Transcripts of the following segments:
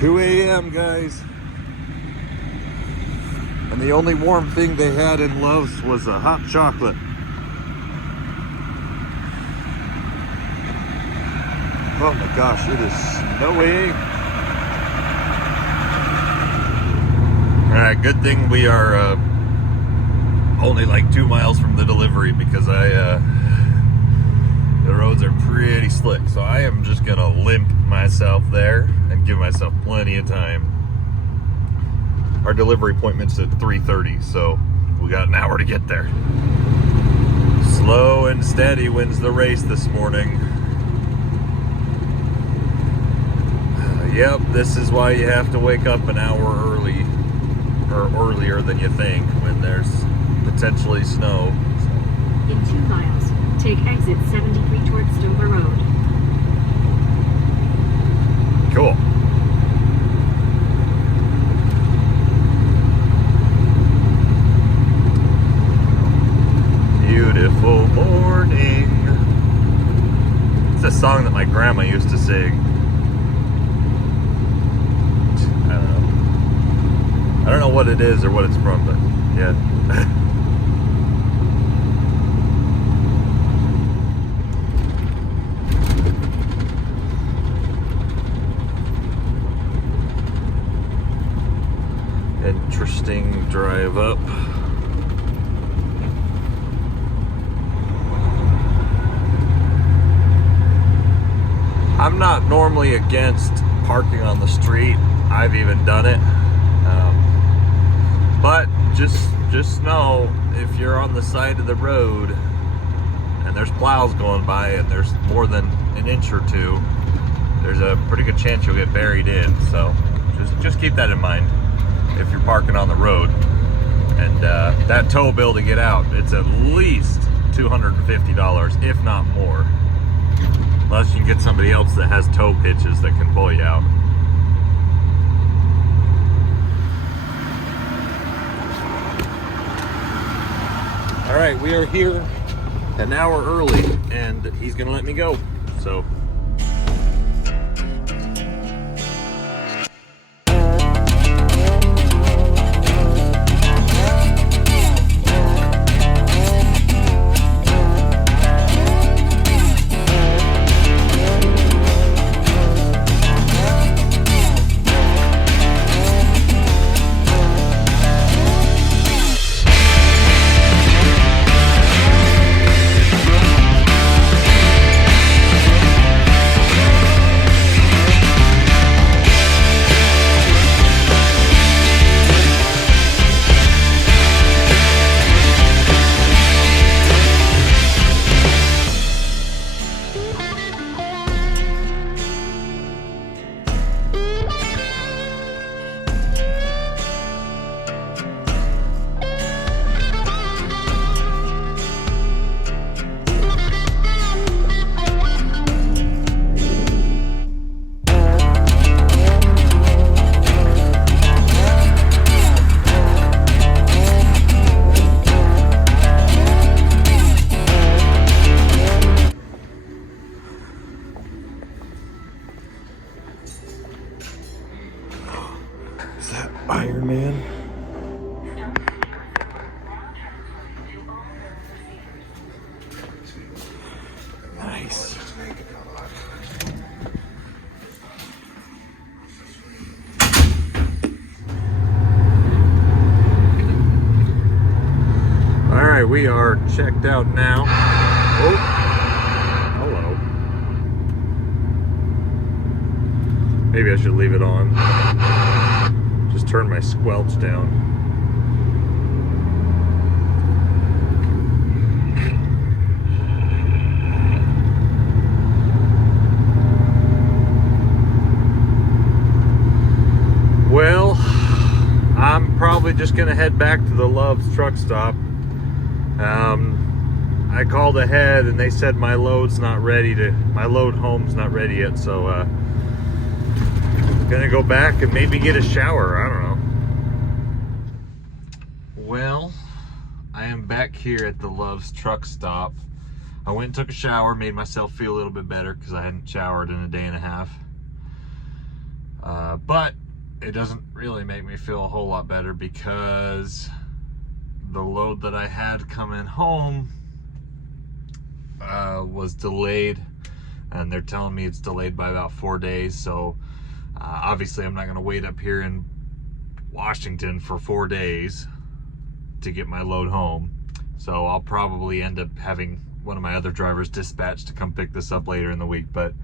2 a.m. guys. And the only warm thing they had in Love's was a hot chocolate. Oh my gosh, it is snowing. Alright, good thing we are only like 2 miles from the delivery because the roads are pretty slick. So I am just gonna limp myself there and give myself plenty of time. Our delivery appointment's at 3:30, so we got an hour to get there. Slow and steady wins the race this morning. Yep, this is why you have to wake up an hour early, or earlier than you think, when there's potentially snow. In 2 miles, take exit 73 towards Stover Road. Cool. Beautiful morning. It's a song that my grandma used to sing. I don't know what it is or what it's from, but yeah. Interesting drive up. I'm not normally against parking on the street. I've even done it. But just know, if you're on the side of the road and there's plows going by and there's more than an inch or two, there's a pretty good chance you'll get buried in. So just keep that in mind if you're parking on the road. And that tow bill to get out, it's at least $250, if not more. Unless you can get somebody else that has tow hitches that can pull you out. All right, we are here an hour early, and he's gonna let me go. So. Is that Iron Man? Nice. All right, we are checked out now. Oh, hello. Maybe I should leave it on. Just turn my squelch down. Well, I'm probably just gonna head back to the Love's truck stop. I called ahead and they said my load home's not ready yet, so gonna go back and maybe get a shower. I don't know. Well, I am back here at the Love's truck stop. I went and took a shower, made myself feel a little bit better because I hadn't showered in a day and a half. But it doesn't really make me feel a whole lot better because the load that I had coming home was delayed, and they're telling me it's delayed by about 4 days. So obviously I'm not going to wait up here in Washington for 4 days to get my load home. So I'll probably end up having one of my other drivers dispatched to come pick this up later in the week, but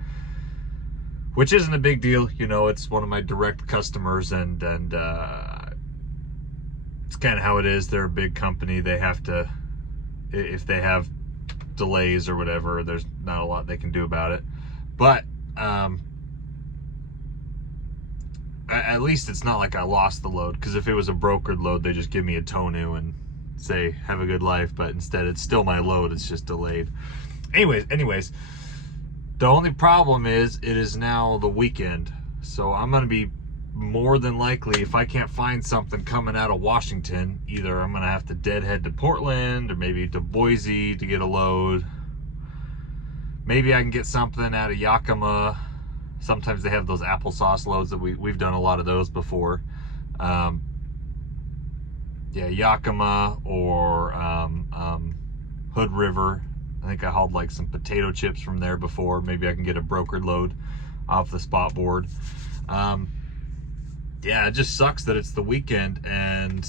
which isn't a big deal. You know, it's one of my direct customers, and it's kind of how it is. They're a big company. They have to, if they have delays or whatever, there's not a lot they can do about it. But at least it's not like I lost the load, because if it was a brokered load, they just give me a tow-new and say, have a good life. But instead, it's still my load. It's just delayed. Anyways. The only problem is it is now the weekend, so I'm going to be more than likely, if I can't find something coming out of Washington, either I'm going to have to deadhead to Portland or maybe to Boise to get a load. Maybe I can get something out of Yakima. Sometimes they have those applesauce loads that we've done a lot of those before. Yeah, Yakima or Hood River. I think I hauled like some potato chips from there before. Maybe I can get a brokered load off the spot board. Yeah, it just sucks that it's the weekend, and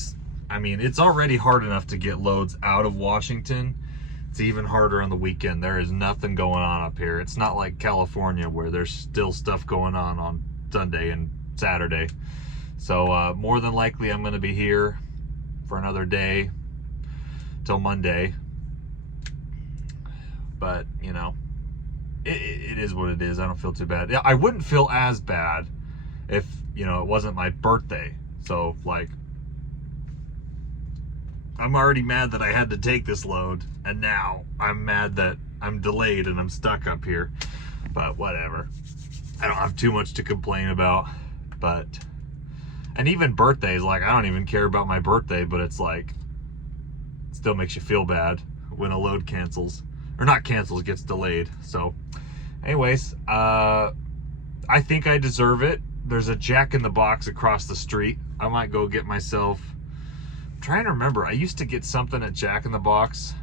I mean, it's already hard enough to get loads out of Washington. It's even harder on the weekend. There is nothing going on up here. It's not like California where there's still stuff going on Sunday and Saturday. So more than likely I'm going to be here for another day till Monday. But, you know, it is what it is. I don't feel too bad. I wouldn't feel as bad if, you know, it wasn't my birthday. So, like, I'm already mad that I had to take this load, and now I'm mad that I'm delayed and I'm stuck up here. But whatever. I don't have too much to complain about. But, and even birthdays, like, I don't even care about my birthday, but it's like, it still makes you feel bad when a load cancels. Or not cancels, gets delayed. So anyways, I think I deserve it. There's a Jack in the Box across the street. I might go get myself, I'm trying to remember, I used to get something at Jack in the Box.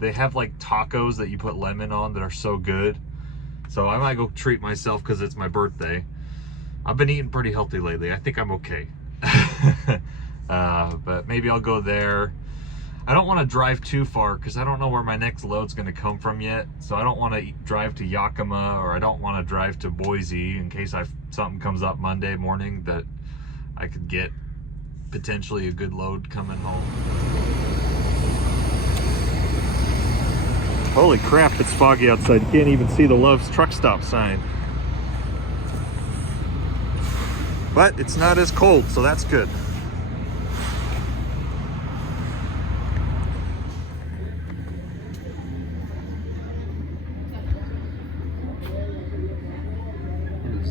They have like tacos that you put lemon on that are so good. So I might go treat myself because it's my birthday. I've been eating pretty healthy lately. I think I'm okay. But maybe I'll go there. I don't want to drive too far because I don't know where my next load's going to come from yet. So I don't want to drive to Yakima, or I don't want to drive to Boise in case something comes up Monday morning that I could get potentially a good load coming home. Holy crap, it's foggy outside. You can't even see the Love's truck stop sign. But it's not as cold, so that's good.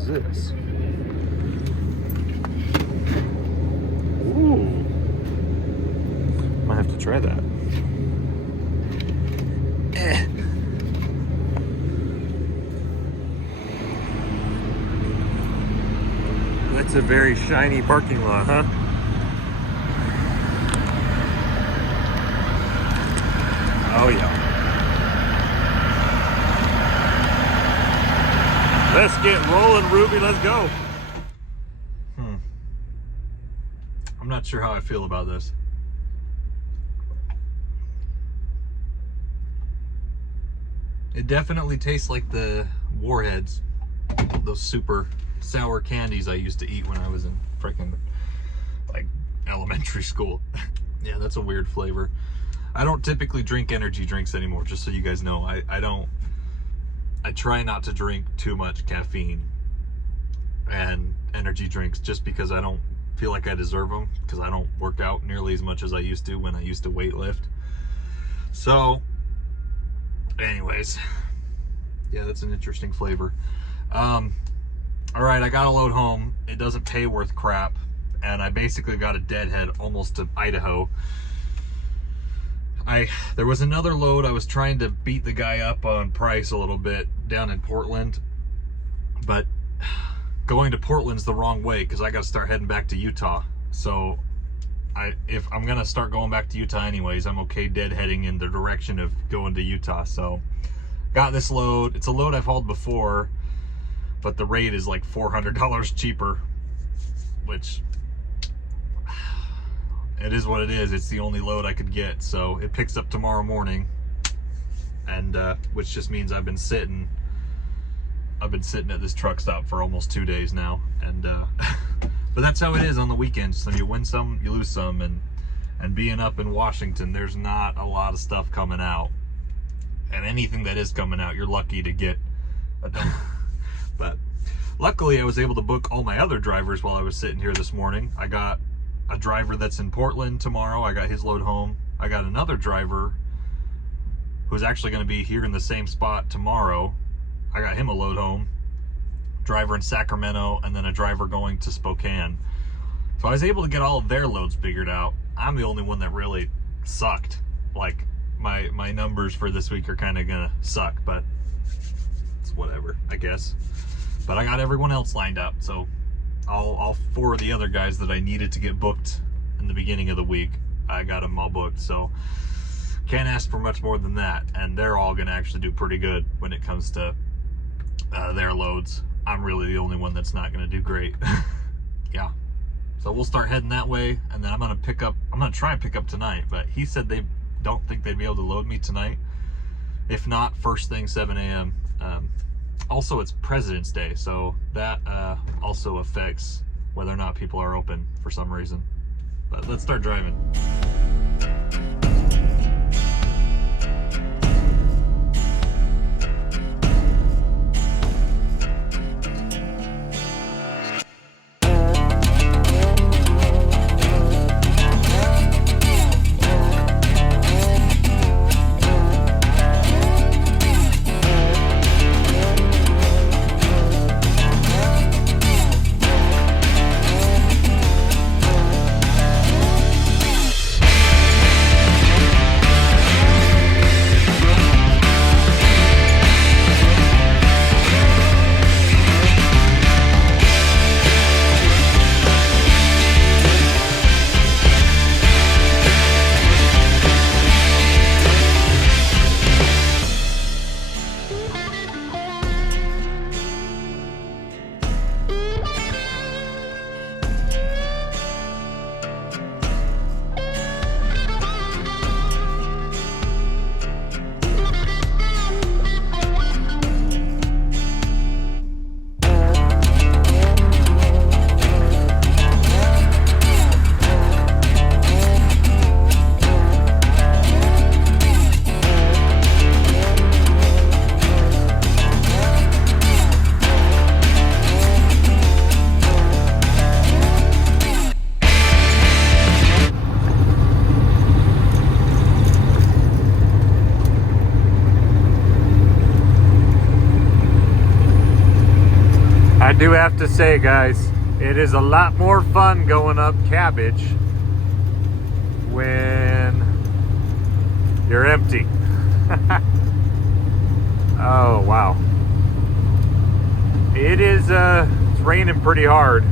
This. Ooh. Might have to try that. That's a very shiny parking lot, huh? Oh yeah. Let's get rolling, Ruby. Let's go. I'm not sure how I feel about this. It definitely tastes like the Warheads, those super sour candies I used to eat when I was in freaking like elementary school. Yeah, that's a weird flavor. I don't typically drink energy drinks anymore, just so you guys know. I try not to drink too much caffeine and energy drinks just because I don't feel like I deserve them, because I don't work out nearly as much as I used to when I used to weight lift. So anyways, yeah, that's an interesting flavor. All right, I got a load home. It doesn't pay worth crap, and I basically got a deadhead almost to Idaho. There was another load. I was trying to beat the guy up on price a little bit down in Portland, but going to Portland's the wrong way because I got to start heading back to Utah. So if I'm gonna start going back to Utah anyways, I'm okay deadheading in the direction of going to Utah. So got this load. It's a load I've hauled before, but the rate is like $400 cheaper, which it is what it is. It's the only load I could get. So it picks up tomorrow morning, and which just means I've been sitting at this truck stop for almost 2 days now, and but that's how it is on the weekends. So you win some, you lose some, and being up in Washington, there's not a lot of stuff coming out, and anything that is coming out, you're lucky to get but luckily I was able to book all my other drivers while I was sitting here this morning. I got a driver that's in Portland tomorrow. I got his load home. I got another driver who's actually going to be here in the same spot tomorrow. I got him a load home. Driver in Sacramento, and then a driver going to Spokane. So I was able to get all of their loads figured out. I'm the only one that really sucked. Like, my numbers for this week are kind of gonna suck, but it's whatever, I guess. But I got everyone else lined up, so all 4 of the other guys that I needed to get booked in the beginning of the week, I got them all booked. So can't ask for much more than that, and they're all gonna actually do pretty good when it comes to their loads. I'm really the only one that's not going to do great. Yeah. So we'll start heading that way, and then I'm going to try and pick up tonight, but he said they don't think they'd be able to load me tonight. If not, first thing 7 a.m. Also, it's President's Day, so that also affects whether or not people are open for some reason. But let's start driving. I do have to say, guys, it is a lot more fun going up Cabbage when you're empty. Oh, wow. It is, it's raining pretty hard.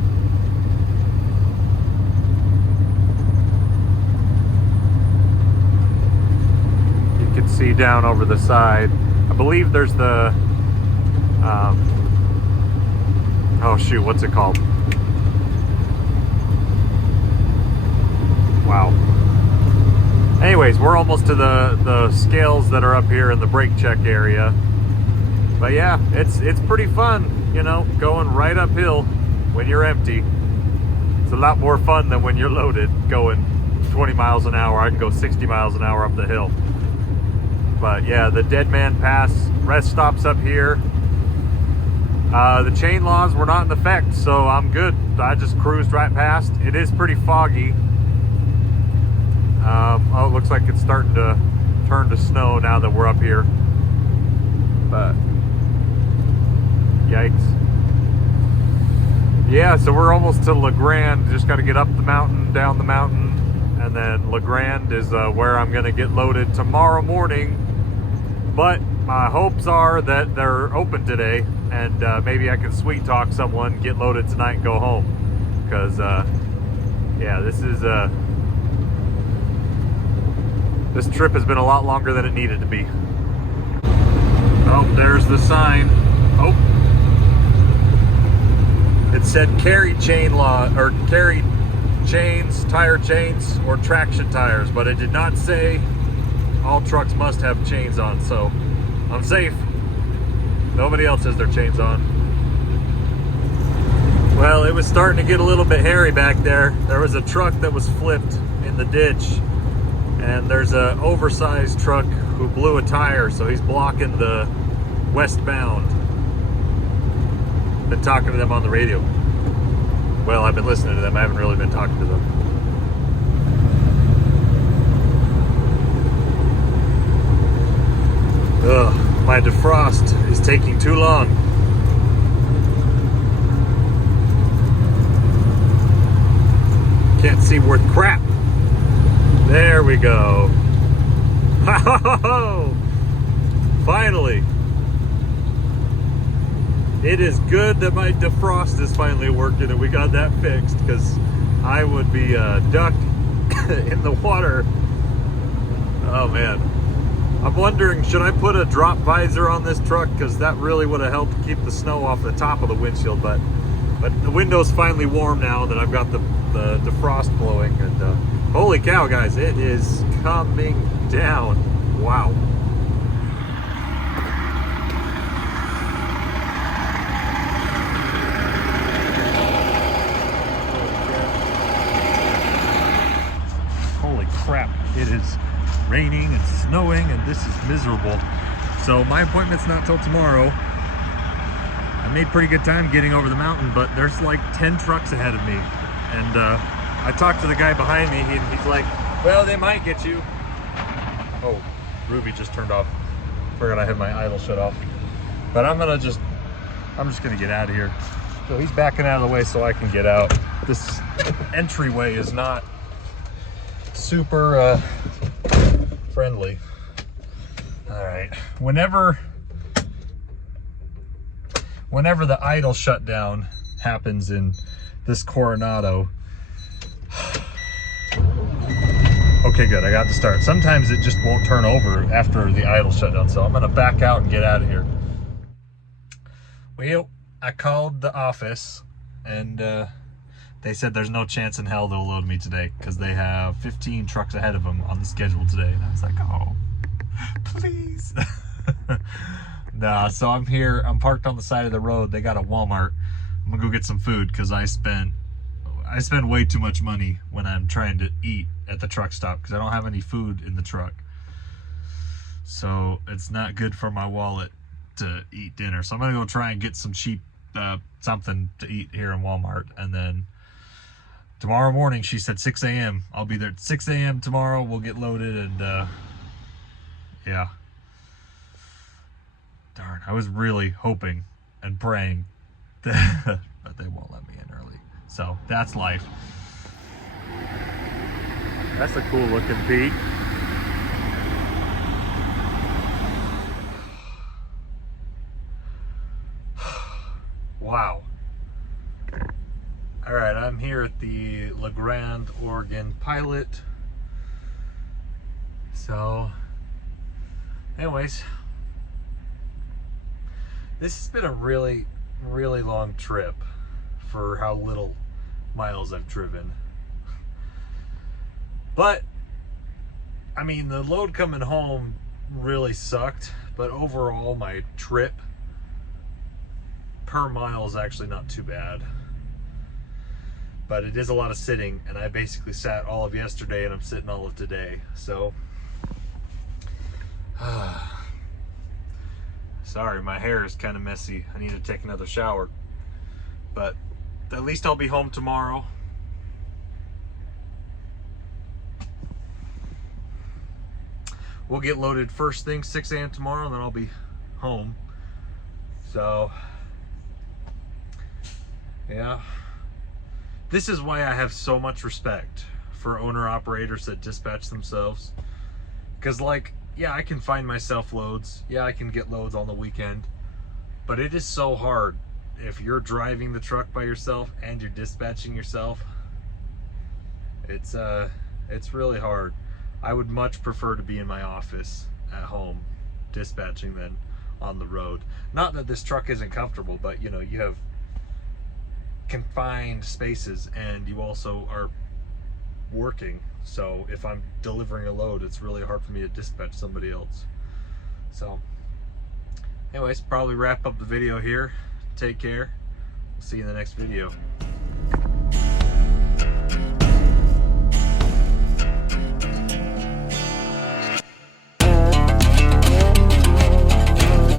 You can see down over the side. I believe there's the, oh shoot, what's it called? Wow. Anyways, we're almost to the scales that are up here in the brake check area. But yeah, it's pretty fun, you know, going right uphill when you're empty. It's a lot more fun than when you're loaded, going 20 miles an hour. I can go 60 miles an hour up the hill. But yeah, the Dead Man Pass rest stops up here. The chain laws were not in effect, so I'm good. I just cruised right past. It is pretty foggy. Oh, it looks like it's starting to turn to snow now that we're up here. But yikes. Yeah, so we're almost to La Grande. Just got to get up the mountain, down the mountain, and then La Grande is where I'm going to get loaded tomorrow morning. But my hopes are that they're open today. and maybe I can sweet talk someone, get loaded tonight, and go home. Because yeah, this trip has been a lot longer than it needed to be. Oh, there's the sign. Oh, it said carry chain law, or carry chains, tire chains, or traction tires, but it did not say all trucks must have chains on, so I'm safe. Nobody else has their chains on. Well, it was starting to get a little bit hairy back there. There was a truck that was flipped in the ditch, and there's an oversized truck who blew a tire, so he's blocking the westbound. Been talking to them on the radio. Well, I've been listening to them. I haven't really been talking to them. Ugh, my defrost is taking too long. Can't see worth crap. There we go. Ho-ho-ho-ho! Finally. It is good that my defrost is finally working and we got that fixed, because I would be ducked in the water. Oh man. I'm wondering, should I put a drop visor on this truck? Because that really would have helped keep the snow off the top of the windshield. But the window's finally warm now that I've got the defrost blowing. And holy cow, guys, it is coming down. Wow. Holy crap, it is raining and snowing and this is miserable. So my appointment's not till tomorrow. I made pretty good time getting over the mountain, but there's like 10 trucks ahead of me. And I talked to the guy behind me, he's like, well, they might get you. Oh, Ruby just turned off. Forgot I had my idle shut off. But I'm just gonna get out of here. So he's backing out of the way so I can get out. This entryway is not super friendly. All right, whenever the idle shutdown happens in this Coronado, okay, good, I got to start. Sometimes it just won't turn over after the idle shutdown, so I'm gonna back out and get out of here. Well, I called the office and they said there's no chance in hell they'll load me today because they have 15 trucks ahead of them on the schedule today. And I was like, oh, please. Nah, so I'm here. I'm parked on the side of the road. They got a Walmart. I'm gonna go get some food because I spend way too much money when I'm trying to eat at the truck stop because I don't have any food in the truck. So it's not good for my wallet to eat dinner. So I'm gonna go try and get some cheap something to eat here in Walmart, and then tomorrow morning, she said 6 a.m. I'll be there at 6 a.m. tomorrow. We'll get loaded and yeah. Darn, I was really hoping and praying that, but they won't let me in early. So that's life. That's a cool looking peak. Wow. All right, I'm here at the La Grande, Oregon Pilot. So, anyways, this has been a really, really long trip for how little miles I've driven. But, I mean, the load coming home really sucked, but overall my trip per mile is actually not too bad. But it is a lot of sitting, and I basically sat all of yesterday and I'm sitting all of today. So sorry, my hair is kind of messy. I need to take another shower, but at least I'll be home tomorrow. We'll get loaded first thing 6 a.m. tomorrow, and then I'll be home. So yeah, this is why I have so much respect for owner-operators that dispatch themselves. Because, like, yeah, I can find myself loads. Yeah, I can get loads on the weekend. But it is so hard if you're driving the truck by yourself and you're dispatching yourself. It's really hard. I would much prefer to be in my office at home dispatching than on the road. Not that this truck isn't comfortable, but you know, you have confined spaces and you also are working. So if I'm delivering a load, it's really hard for me to dispatch somebody else. So anyways, probably wrap up the video here. Take care. We'll see you in the next video.